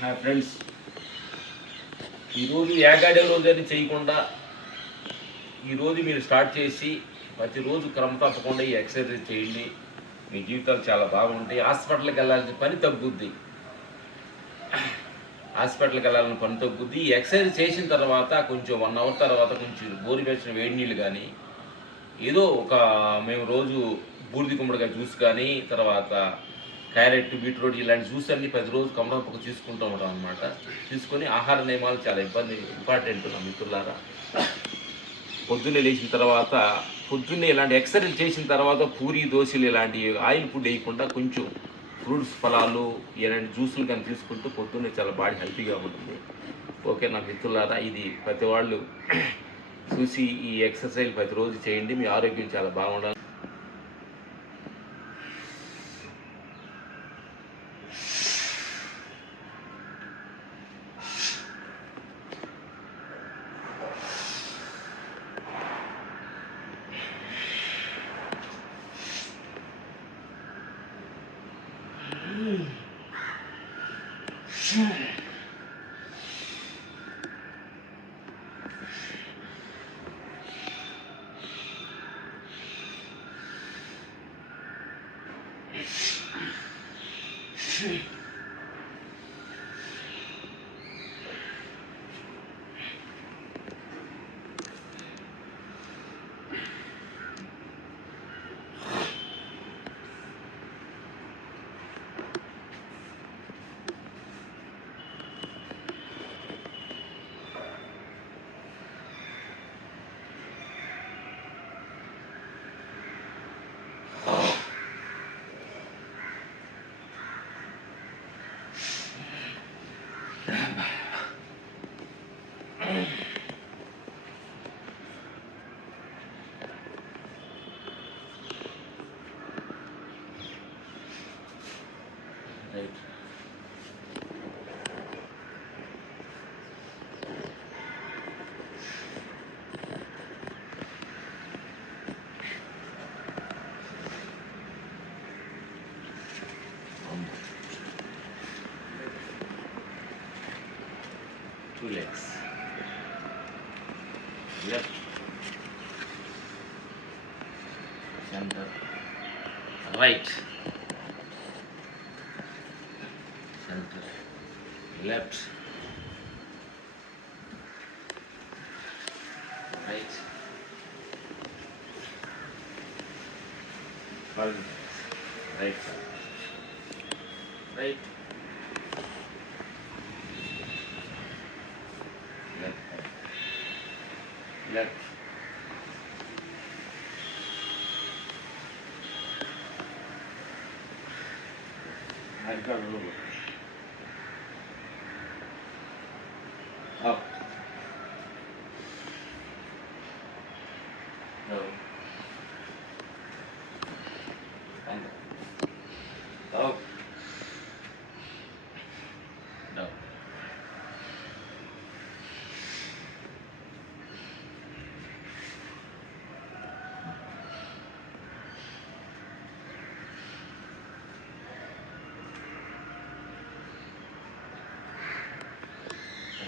Friends ఈరోజు ఏగాడే రోజు అని చేయకుండా ఈరోజు మీరు స్టార్ట్ చేసి ప్రతిరోజు క్రమం తప్పకుండా ఈ ఎక్సర్సైజ్ చేయండి. మీ జీవితాలు చాలా బాగుంటాయి. హాస్పిటల్కి వెళ్ళాల్సిన పని తగ్గుద్ది. హాస్పిటల్కి వెళ్ళాలని పని తగ్గుద్ది. ఈ ఎక్సర్సైజ్ చేసిన తర్వాత కొంచెం వన్ అవర్ తర్వాత కొంచెం గోరు వేడి నీళ్ళు కానీ ఏదో ఒక మేము రోజు బూర్ది గుమ్మడికాయ జ్యూస్ కానీ తర్వాత క్యారెట్ బీట్రూట్ ఇలాంటి జ్యూస్ అన్ని ప్రతిరోజు కమలపక్క తీసుకుంటూ ఉంటాం అనమాట తీసుకొని ఆహార నియమాలు చాలా ఇబ్బంది ఇంపార్టెంట్ నా మిత్రులారా. పొద్దున్నే లేచిన తర్వాత పొద్దున్నే ఇలాంటి ఎక్సర్సైజ్ చేసిన తర్వాత పూరి దోశలు ఇలాంటి ఆయిల్ ఫుడ్ వేయకుండా కొంచెం ఫ్రూట్స్ ఫలాలు ఇలాంటి జ్యూసులు కానీ తీసుకుంటూ పొద్దున్నే చాలా బాడీ హెల్తీగా ఉంటుంది. ఓకే నా మిత్రులారా ఇది ప్రతి వాళ్ళు చూసి ఈ ఎక్సర్సైజ్ ప్రతిరోజు చేయండి. మీ ఆరోగ్యం చాలా బాగుండాలి. Right two legs. Left, center, right, center, left, right, front, right, right. left left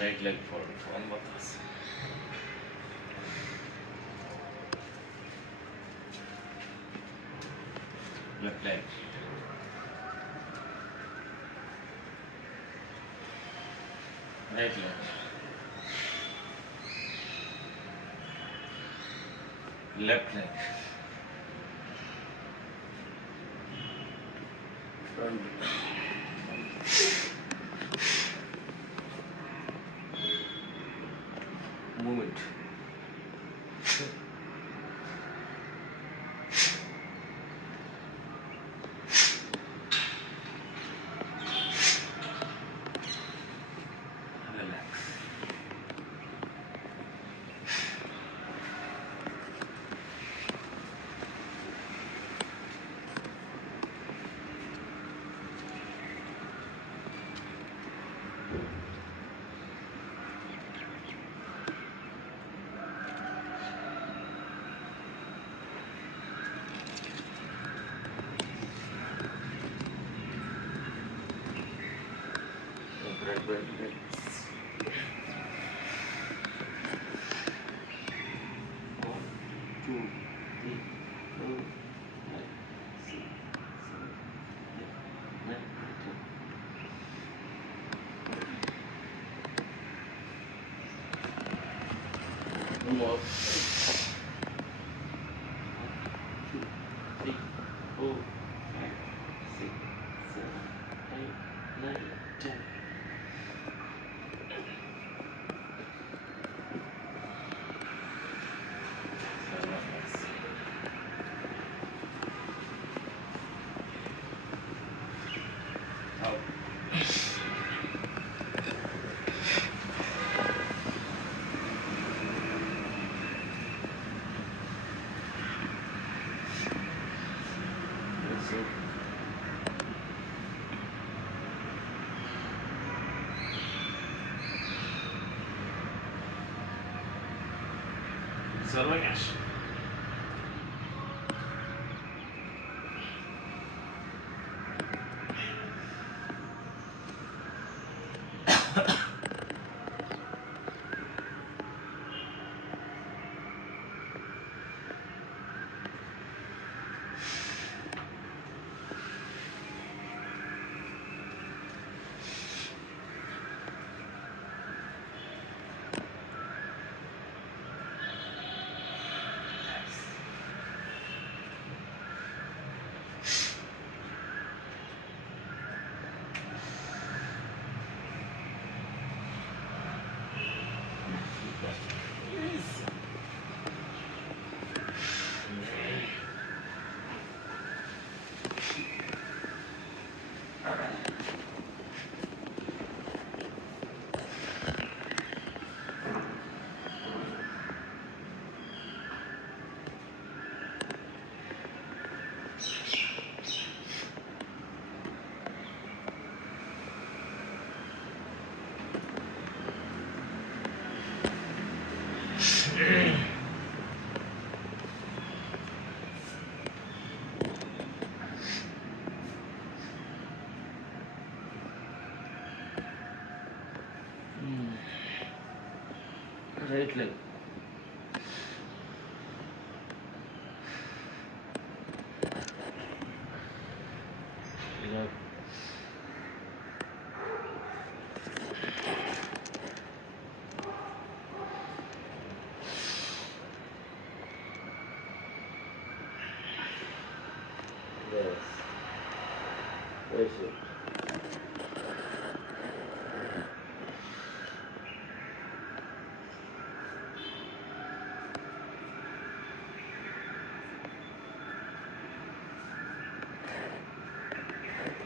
right leg forward one more left leg amor. Cervantes. చేయట్లేదు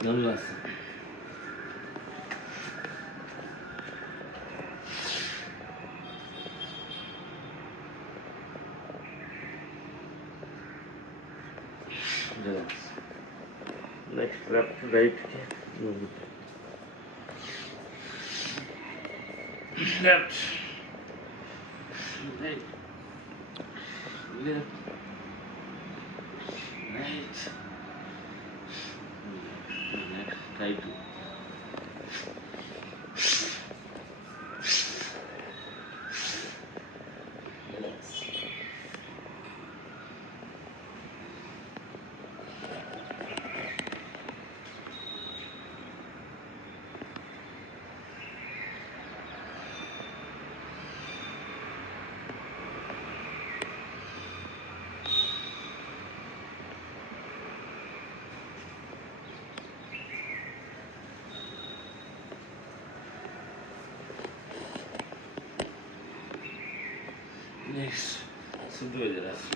Granulação. Next trap right here. Left. Right. Left. Subhadras. Right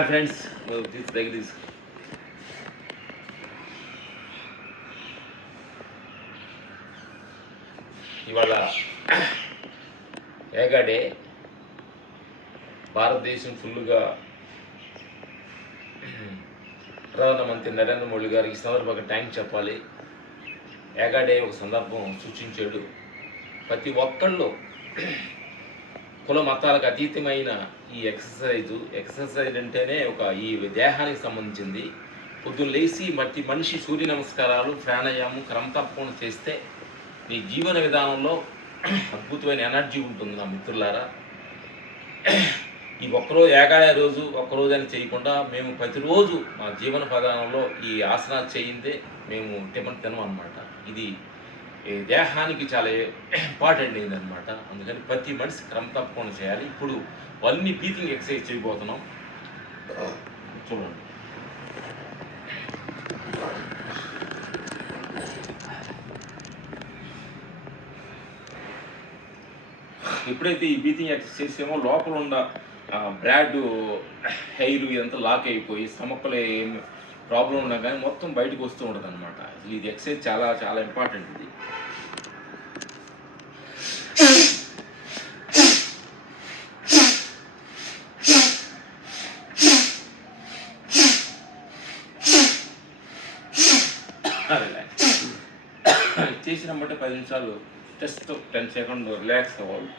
friends తీసి దగ్గర తీసు ఇవాళ ఏగాడే భారతదేశం ఫుల్గా ప్రధానమంత్రి నరేంద్ర మోడీ గారికి సందర్భంగా ట్యాంక్ చెప్పాలి. ఏగాడే ఒక సందర్భం సూచించాడు. ప్రతి ఒక్కళ్ళు కుల మతాలకు అతీతమైన ఈ ఎక్సర్సైజు ఎక్సర్సైజ్ అంటేనే ఒక ఈ దేహానికి సంబంధించింది. పొద్దున్న లేచి మట్టి మనిషి సూర్య నమస్కారాలు ప్రాణాయామం క్రమ తప్పకుండా చేస్తే నీ జీవన విధానంలో అద్భుతమైన ఎనర్జీ ఉంటుంది నా మిత్రులారా. ఈ ఒక్కరోజు ఏకాయ రోజు ఒక్కరోజు అని చేయకుండా మేము ప్రతిరోజు మా జీవన ప్రధానంలో ఈ ఆసనాలు చేయిందే మేము టిఫన్ తినమన్నమాట. ఇది ఈ దేహానికి చాలా ఇంపార్టెంట్ అయింది అనమాట అందుకని ప్రతి మనిషి క్రమ తప్పకుండా చేయాలి. ఇప్పుడు అన్ని బీతింగ్ ఎక్సర్సైజ్ చేయబోతున్నాం. చూడండి. ఎప్పుడైతే ఈ బీతింగ్ ఎక్సర్సైజ్ చేసామో లోపల ఉన్న బ్రాడ్ హెయిర్ ఇదంతా లాక్ అయిపోయి స్టమక్లో ప్రాబ్లం ఉన్నా కానీ మొత్తం బయటకు వస్తూ ఉండదు అనమాట ఇది ఎక్సైజ్ చాలా చాలా ఇంపార్టెంట్ ఇది. Ah, రిలాక్స్ చేసినప్పుడు పది నిమిషాలు జస్ట్ టెన్ సెకండ్ రిలాక్స్ అవ్వాలి.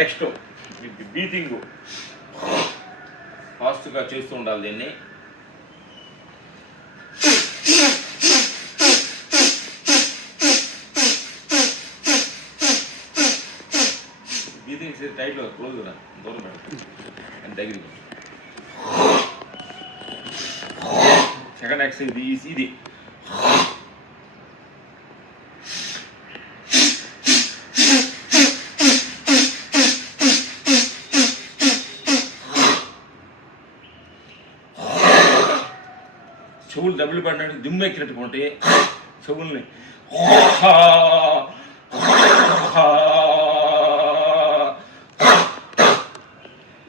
నెక్స్ట్ బీతింగ్ ఫాస్ట్గా చేస్తూ ఉండాలి దీన్ని. బీతింగ్ టైట్లో క్లోజ్ కదా దూరం అండ్ దగ్గరికి సెకండ్ ఎక్సైజ్ ఇది ఇది. చెవులు దెబ్బలు పడినట్టు దిమ్ము ఎక్కినట్టు ఉంటే చెవుల్ని.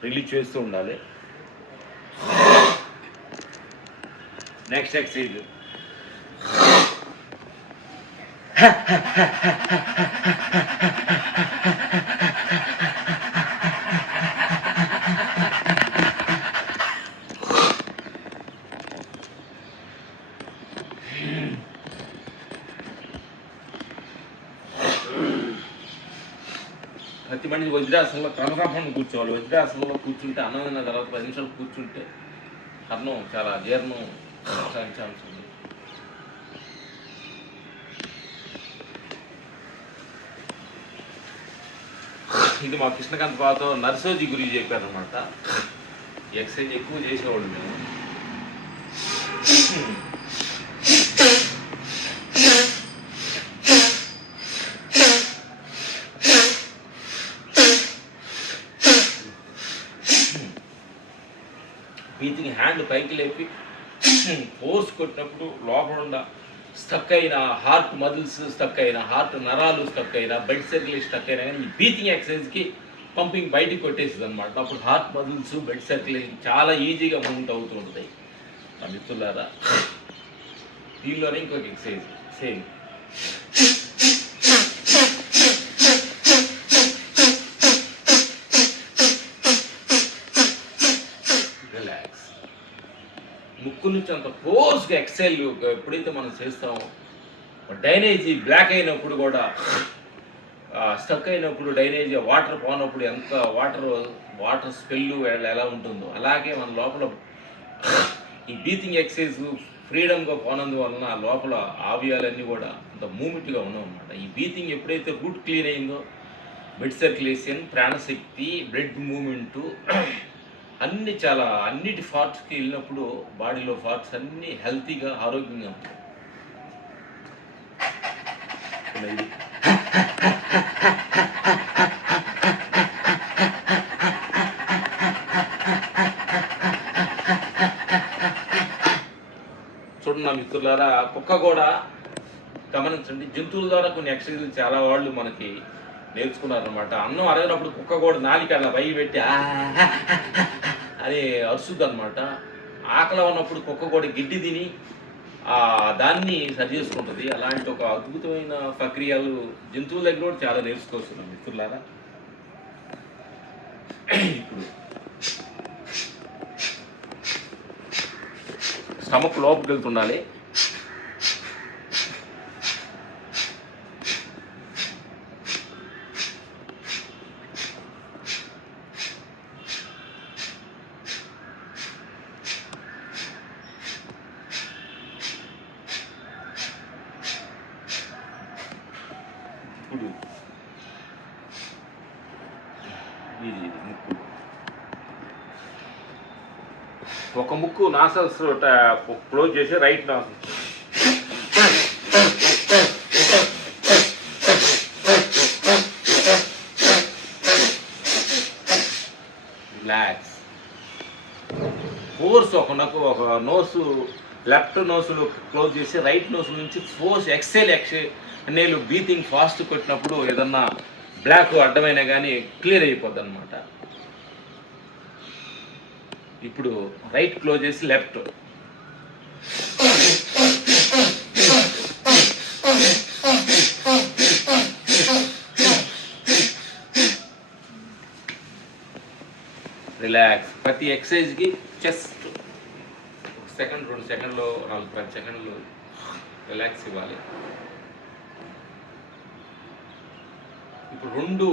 రిలీజ్ చేస్తూ ఉండాలి. నెక్స్ట్ ఎక్సైజ్ ప్రతి మనిషి వజ్రాసనంలో క్రమక్రమంగా కూర్చోవాలి. వజ్రాసనంలో కూర్చుంటే అన్నం తిన్న తర్వాత పది నిమిషాలు కూర్చుంటే అన్నం చాలా జీర్ణం సాధించాల్సి ఉంది. ఇది మా కృష్ణకాంత్ బాతో నర్సోజీ గురించి చెప్పారనమాట ఎక్సర్సైజ్ ఎక్కువ చేసేవాళ్ళు మేము బ్రీతింగ్ హ్యాండ్ పైకి లేపి ఫోర్స్ కొట్టినప్పుడు లోపల ఉన్న స్టక్ అయిన హార్ట్ మజిల్స్ స్టక్ అయిన హార్ట్ నరాలు స్టక్ అయిన బ్లడ్ సర్క్యులేషన్ స్టక్ అయినా కానీ ఈ బీతింగ్ ఎక్సర్సైజ్కి పంపింగ్ బయటికి కొట్టేసింది అనమాట అప్పుడు హార్ట్ మజిల్స్ బ్లడ్ సర్క్యులేషన్ చాలా ఈజీగా మూమెంట్ అవుతూ ఉంటాయి నా మిత్రులారా దీనిలోనే ఇంకొక ఎక్సర్సైజ్ సేమ్ రిలాక్స్ ముక్కు నుంచి అంత ఫోర్స్గా ఎక్సైల్ ఎప్పుడైతే మనం చేస్తామో డైనేజీ బ్లాక్ అయినప్పుడు కూడా స్టక్ అయినప్పుడు డైనేజీ వాటర్ పోనప్పుడు ఎంత వాటర్ వాటర్ స్మెల్ ఎలా ఉంటుందో అలాగే మన లోపల ఈ బ్రీతింగ్ ఎక్సర్సైజ్ ఫ్రీడమ్గా పోనందువలన ఆ లోపల ఆవయాలన్నీ కూడా అంత మూమెంట్గా ఉన్నాయన్నమాట ఈ బ్రీతింగ్ ఎప్పుడైతే రూట్ క్లీన్ అయిందో బ్లడ్ సర్క్యులేషన్ ప్రాణశక్తి బ్లడ్ మూమెంటు అన్ని చాలా అన్నిటి ఫార్ట్స్కి వెళ్ళినప్పుడు బాడీలో ఫార్ట్స్ అన్నీ హెల్తీగా ఆరోగ్యంగా ఉంటాయి. చూడండి నా మిత్రులారా కుక్క కూడా గమనించండి జంతువుల ద్వారా కొన్ని ఎక్సర్సైజ్ చాలా వాళ్ళు మనకి నేర్చుకున్నారనమాట అన్నం అరగినప్పుడు కుక్క కూడా నాలిక అలా పై పెట్టి అది అరుస్తుంది అనమాట ఆకలి ఉన్నప్పుడు కుక్క కూడా గిడ్డి తిని దాన్ని సరి చేసుకుంటుంది. అలాంటి ఒక అద్భుతమైన ప్రక్రియలు జంతువుల దగ్గర కూడా చాలా నేర్చుకోవచ్చు మిత్రులారా. ఇప్పుడు స్టమక్ లోపలికి వెళ్తుండాలి ఒక ముక్కు నాసల్స్ క్లోజ్ చేసి రైట్ నాసల్ రిలాక్స్ ఫోర్స్ ఒక నాకు ఒక నోసు లెఫ్ట్ నోసులు క్లోజ్ చేసి రైట్ నోసు నుంచి ఫోర్స్ ఎక్సెల్ ఎక్స్ నేను బ్రీతింగ్ ఫాస్ట్ కొట్టినప్పుడు ఏదన్నా బ్లాక్ అడ్డమైనా కానీ క్లియర్ అయిపోద్ది అనమాట ఇప్పుడు రైట్ క్లోజ్ చేసి లెఫ్ట్. రిలాక్స్ ప్రతి ఎక్సర్సైజ్కి చెస్ట్. సెకండ్ రెండు సెకండ్లు నాలుగు పది సెకండ్లు రిలాక్స్ ఇవ్వాలి. ఇప్పుడు రెండు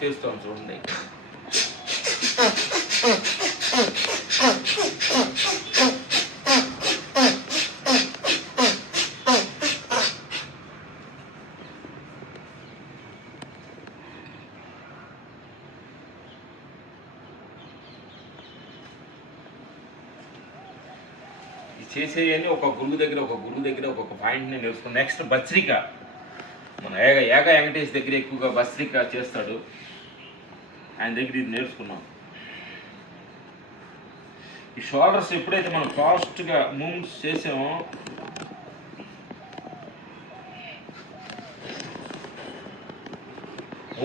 చేస్తాం చూడండి. చేసేయని ఒక గురువు దగ్గర ఒక గురువు దగ్గర ఒక్కొక్క పాయింట్ని నేర్చుకున్నాను నెక్స్ట్ భస్త్రిక. మన ఏగ ఏగ వెంకటేష్ దగ్గర ఎక్కువగా భస్త్రిక చేస్తాడు. ఆయన దగ్గర ఇది నేర్చుకున్నాం. ఈ షోల్డర్స్ ఎప్పుడైతే మనం ఫాస్ట్గా మూవ్స్ చేసామో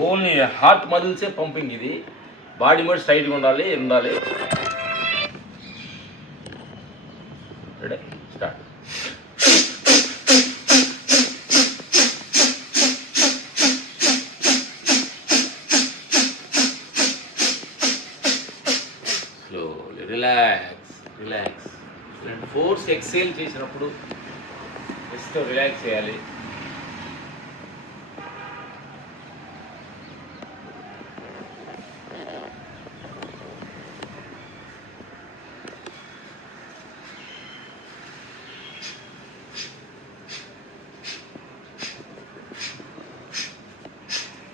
ఓన్లీ హార్ట్ మజిల్సే పంపింగ్ ఇది. బాడీ కూడా స్ట్రైట్గా ఉండాలి ఉండాలి ready start slowly relax relax force exhale చేసినప్పుడు జస్ట్ రిలాక్స్ చేయాలి.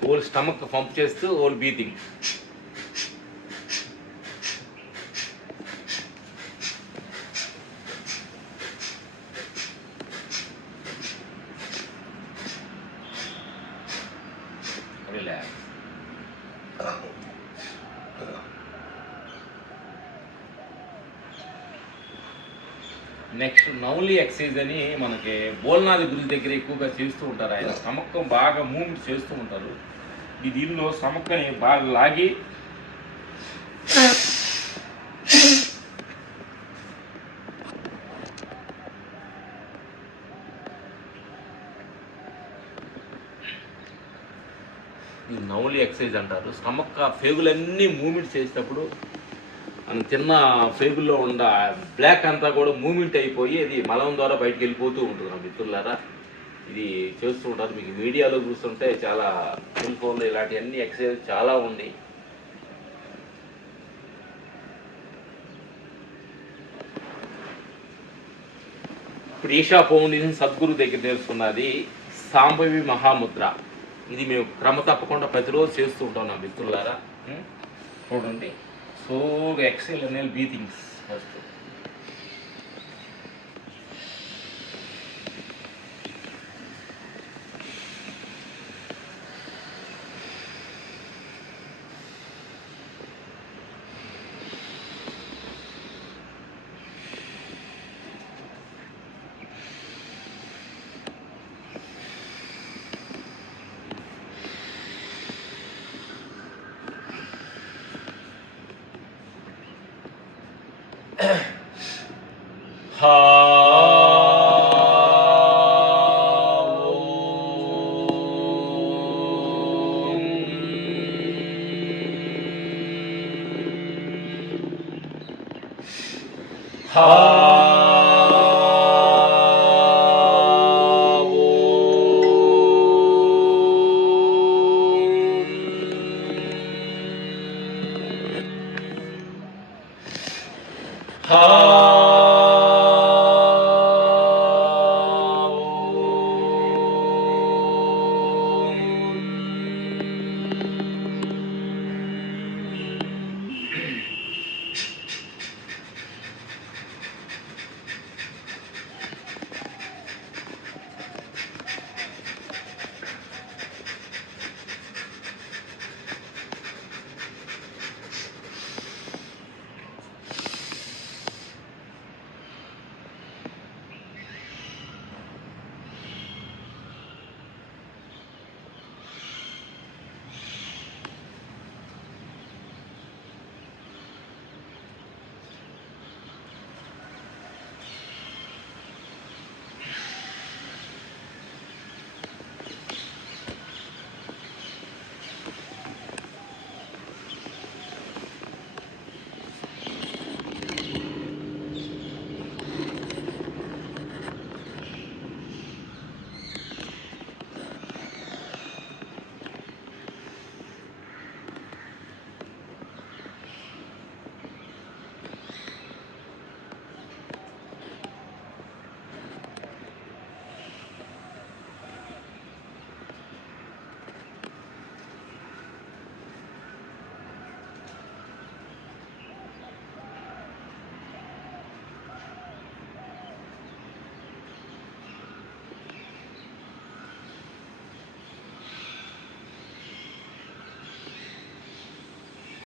ఓల్ స్టమక్ పంప్ చేస్తూ whole breathing relax next nauli exercise అని మనకి బోల్నాథ్ గురి దగ్గర ఎక్కువగా చేస్తూ ఉంటారు ఆయన. సమక్కం బాగా మూమెంట్ చేస్తూ ఉంటారు. ఈ దీనిలో సమక్కని బాగా లాగి ఈ నౌలి ఎక్సైజ్ అంటారు. స్టమక్ ఫేగులన్నీ మూమెంట్ చేసేటప్పుడు మనం తిన్న ఫేగుల్లో ఉన్న బ్లాక్ అంతా కూడా మూమెంట్ అయిపోయి అది మలం ద్వారా బయటకు వెళ్ళిపోతూ ఉంటుంది నా మిత్రులారా. ఇది చేస్తూ ఉంటారు. మీకు మీడియాలో చూస్తుంటే చాలా సెల్ ఫోన్లు ఇలాంటివన్నీ ఎక్సర్సైజ్ చాలా ఉన్నాయి. ఇప్పుడు ఈషా ఫౌండేషన్ సద్గురు దగ్గర నేర్చుకున్నది సాంబవి మహాముద్ర. ఇది మేము క్రమ తప్పకుండా ప్రతిరోజు చేస్తూ ఉంటాం నా మిత్రులారా. చూడండి. So, Excel, NLB things. First. 好。